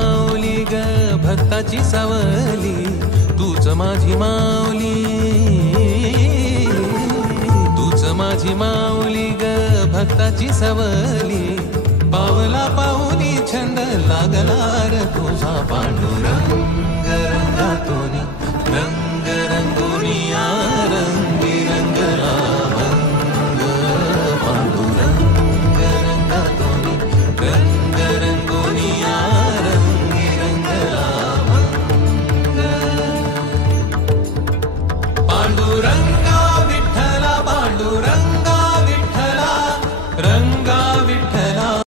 माऊली ग भक्ताची सावली, तूच माझी माऊली, तूच माझी माऊली ग भक्ताची सावली. पावला पाऊली छंद लागला र तुझा पांडुरंग रंगातोनी रंग रंगोनिया रंगी रंगला भंग. पांडुरंग रंगातोनी रंग रंगोनिया रंगी रंगला भंग. पांडुरंग